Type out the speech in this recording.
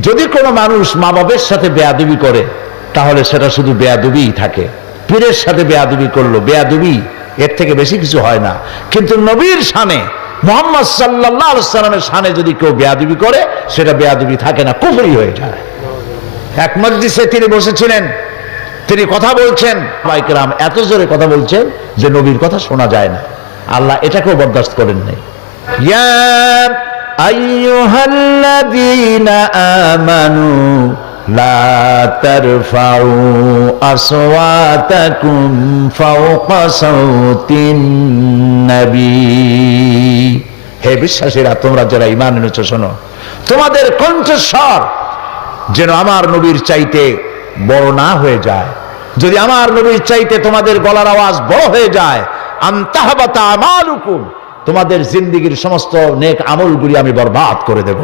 যদি কোনো মানুষ মা বাবের সাথে বেয়াদবি করে, তাহলে সেটা শুধু বেয়াদবিই থাকে। পীরের সাথে বেয়াদবি করল, বেয়াদবি এর থেকে বেশি কিছু হয় না। কিন্তু নবীর শানে, মোহাম্মদ সাল্লাহ সাল্লামের শানে যদি কেউ বেয়াদবি করে, সেটা বেয়াদবি থাকে না, কুফরি হয়ে যায়। এক মজলিসে তিনি বসেছিলেন, তিনি কথা বলছেন। বাইকরাম এত জোরে কথা বলছেন যে নবীর কথা শোনা যায় না। আল্লাহ এটাকেও বরদাস্ত করেন নাই। ইয়া আইয়ুহাল্লাযীনা আমানু লা তারফাউ আসওয়াতাকুম ফাওকা সাউতিন নবী। হে বিশ্বাসীরা, তোমরা যারা ইমান এনেছো, শোনো। তোমাদের কণ্ঠস্বর যেন আমার নবীর চাইতে বড় না হয়ে যায়। যদি আমার নবীর চাইতে তোমাদের গলার আওয়াজ বড় হয়ে যায় আন্তাহবাতা আমালুকুম। তোমাদের জিন্দিগির সমস্ত নেক আমলগুলি আমি বরবাদ করে দেব।